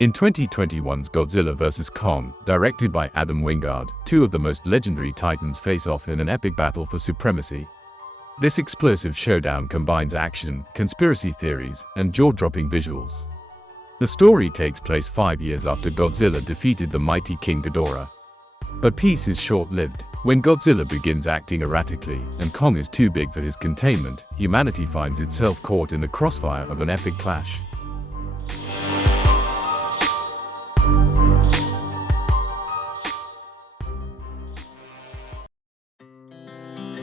In 2021's Godzilla vs. Kong, directed by Adam Wingard, two of the most legendary titans face off in an epic battle for supremacy. This explosive showdown combines action, conspiracy theories, and jaw-dropping visuals. The story takes place 5 years after Godzilla defeated the mighty King Ghidorah. But peace is short-lived. When Godzilla begins acting erratically, and Kong is too big for his containment, humanity finds itself caught in the crossfire of an epic clash.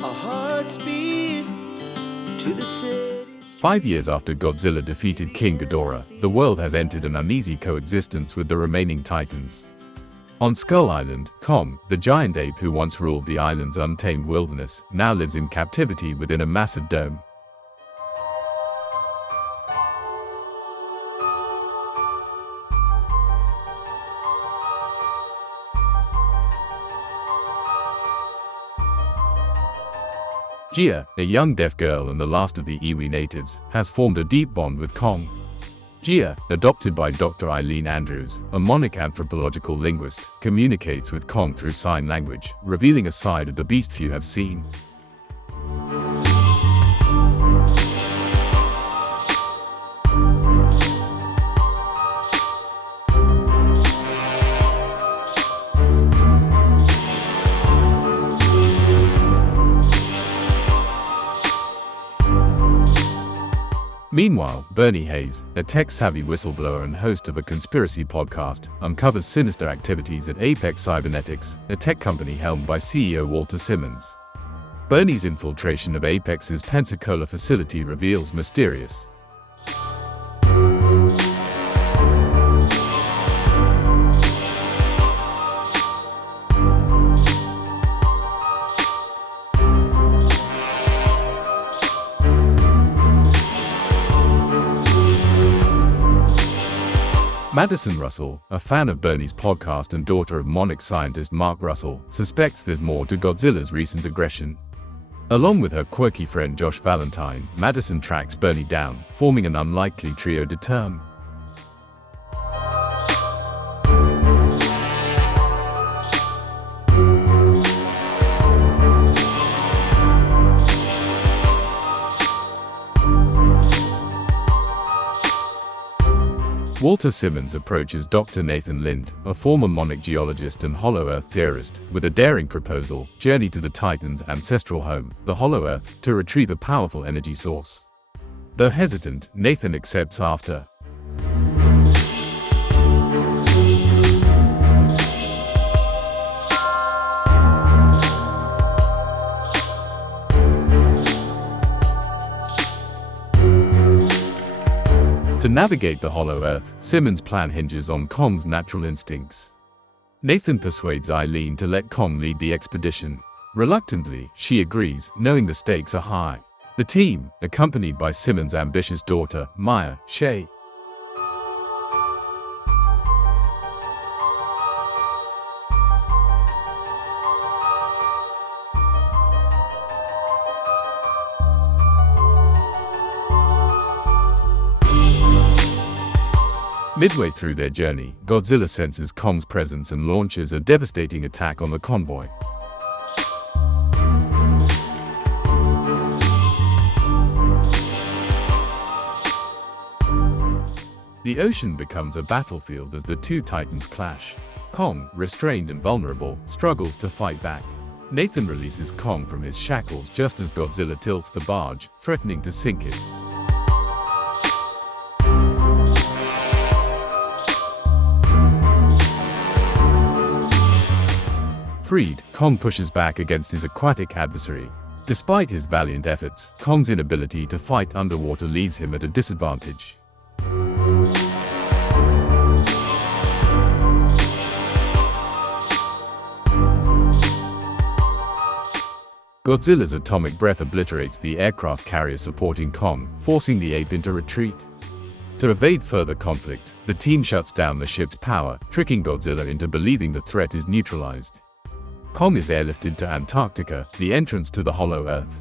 Our hearts beat to the city. 5 years after Godzilla defeated King Ghidorah, the world has entered an uneasy coexistence with the remaining titans. On Skull Island, Kong, the giant ape who once ruled the island's untamed wilderness, now lives in captivity within a massive dome. Gia, a young deaf girl and the last of the Iwi natives, has formed a deep bond with Kong. Gia, adopted by Dr. Eileen Andrews, a monarch anthropological linguist, communicates with Kong through sign language, revealing a side of the beast few have seen. Meanwhile, Bernie Hayes, a tech-savvy whistleblower and host of a conspiracy podcast, uncovers sinister activities at Apex Cybernetics, a tech company helmed by CEO Walter Simmons. Bernie's infiltration of Apex's Pensacola facility reveals mysterious Madison Russell, a fan of Bernie's podcast and daughter of monarch scientist Mark Russell, suspects there's more to Godzilla's recent aggression. Along with her quirky friend Josh Valentine, Madison tracks Bernie down, forming an unlikely trio de terme. Walter Simmons approaches Dr. Nathan Lind, a former monarch geologist and Hollow Earth theorist, with a daring proposal: journey to the Titan's ancestral home, the Hollow Earth, to retrieve a powerful energy source. Though hesitant, Nathan accepts after To navigate the Hollow Earth, Simmons' plan hinges on Kong's natural instincts. Nathan persuades Eileen to let Kong lead the expedition. Reluctantly, she agrees, knowing the stakes are high. The team, accompanied by Simmons' ambitious daughter, Maya Shea, Midway through their journey, Godzilla senses Kong's presence and launches a devastating attack on the convoy. The ocean becomes a battlefield as the two titans clash. Kong, restrained and vulnerable, struggles to fight back. Nathan releases Kong from his shackles just as Godzilla tilts the barge, threatening to sink it. Freed, Kong pushes back against his aquatic adversary. Despite his valiant efforts, Kong's inability to fight underwater leaves him at a disadvantage. Godzilla's atomic breath obliterates the aircraft carrier supporting Kong, forcing the ape into retreat. To evade further conflict, the team shuts down the ship's power, tricking Godzilla into believing the threat is neutralized. Kong is airlifted to Antarctica, the entrance to the Hollow Earth.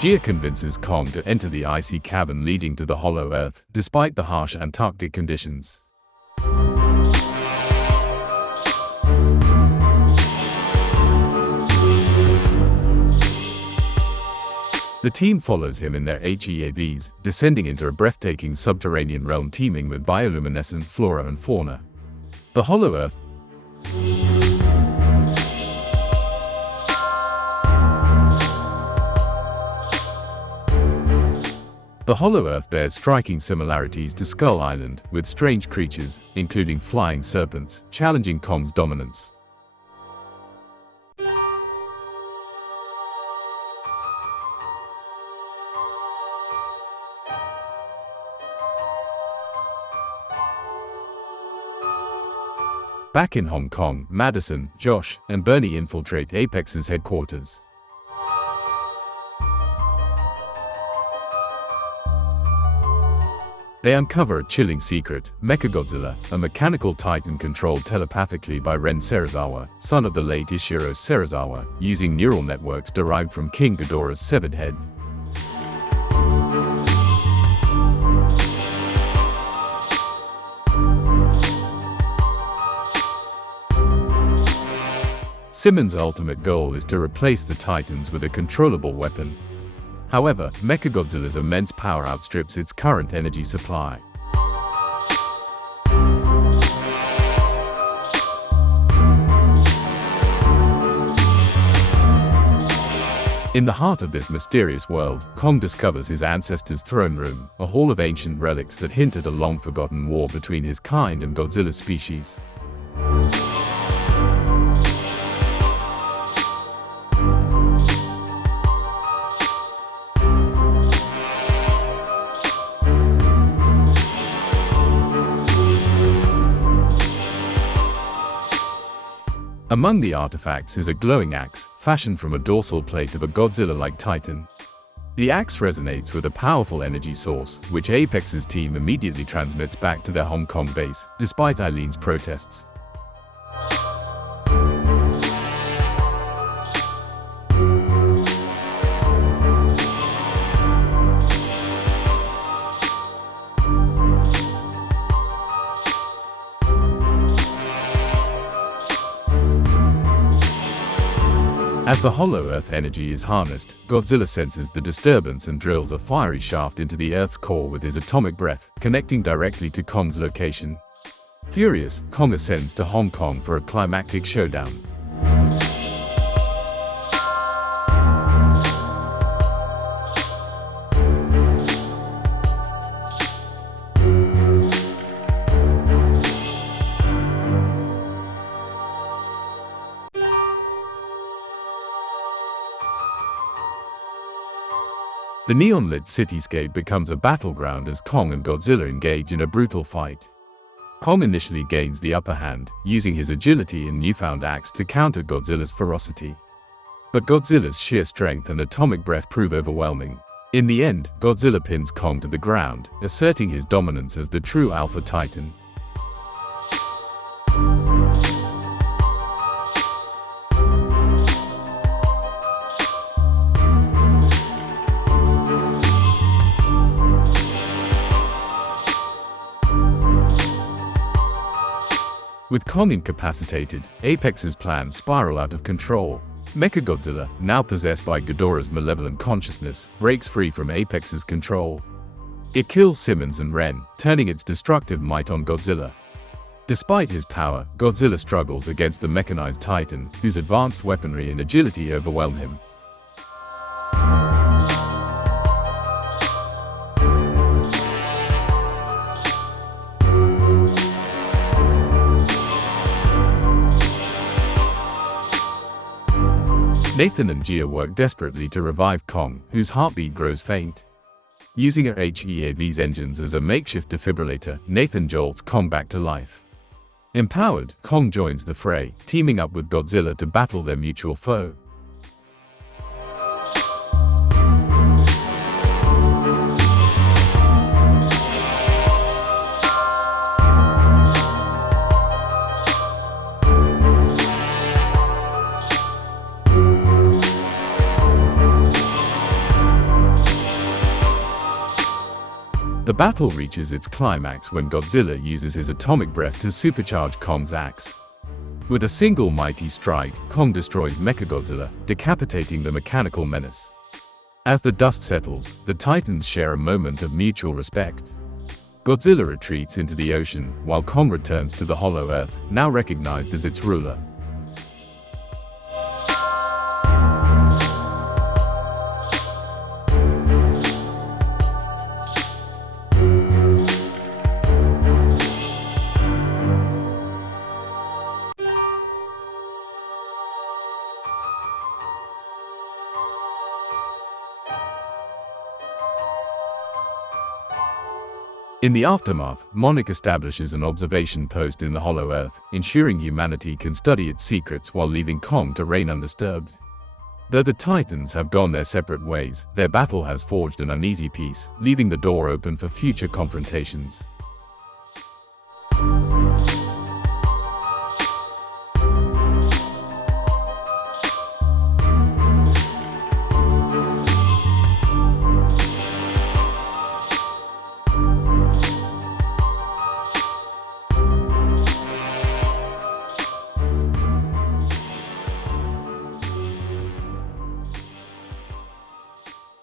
Gia convinces Kong to enter the icy cavern leading to the Hollow Earth, despite the harsh Antarctic conditions. The team follows him in their HEAVs, descending into a breathtaking subterranean realm teeming with bioluminescent flora and fauna. The Hollow Earth The Hollow Earth bears striking similarities to Skull Island, with strange creatures, including flying serpents, challenging Kong's dominance. Back in Hong Kong, Madison, Josh, and Bernie infiltrate Apex's headquarters. They uncover a chilling secret: Mechagodzilla, a mechanical titan controlled telepathically by Ren Serizawa, son of the late Ishiro Serizawa, using neural networks derived from King Ghidorah's severed head. Simmons' ultimate goal is to replace the Titans with a controllable weapon. However, Mechagodzilla's immense power outstrips its current energy supply. In the heart of this mysterious world, Kong discovers his ancestors' throne room, a hall of ancient relics that hint at a long-forgotten war between his kind and Godzilla's species. Among the artifacts is a glowing axe, fashioned from a dorsal plate of a Godzilla-like titan. The axe resonates with a powerful energy source, which Apex's team immediately transmits back to their Hong Kong base, despite Eileen's protests. As the Hollow Earth energy is harnessed, Godzilla senses the disturbance and drills a fiery shaft into the Earth's core with his atomic breath, connecting directly to Kong's location. Furious, Kong ascends to Hong Kong for a climactic showdown. The neon-lit cityscape becomes a battleground as Kong and Godzilla engage in a brutal fight. Kong initially gains the upper hand, using his agility and newfound axe to counter Godzilla's ferocity. But Godzilla's sheer strength and atomic breath prove overwhelming. In the end, Godzilla pins Kong to the ground, asserting his dominance as the true Alpha Titan. With Kong incapacitated, Apex's plans spiral out of control. Mechagodzilla, now possessed by Ghidorah's malevolent consciousness, breaks free from Apex's control. It kills Simmons and Ren, turning its destructive might on Godzilla. Despite his power, Godzilla struggles against the mechanized Titan, whose advanced weaponry and agility overwhelm him. Nathan and Gia work desperately to revive Kong, whose heartbeat grows faint. Using her HEAV's engines as a makeshift defibrillator, Nathan jolts Kong back to life. Empowered, Kong joins the fray, teaming up with Godzilla to battle their mutual foe. The battle reaches its climax when Godzilla uses his atomic breath to supercharge Kong's axe. With a single mighty strike, Kong destroys Mechagodzilla, decapitating the mechanical menace. As the dust settles, the Titans share a moment of mutual respect. Godzilla retreats into the ocean, while Kong returns to the Hollow Earth, now recognized as its ruler. In the aftermath, Monarch establishes an observation post in the Hollow Earth, ensuring humanity can study its secrets while leaving Kong to reign undisturbed. Though the Titans have gone their separate ways, their battle has forged an uneasy peace, leaving the door open for future confrontations.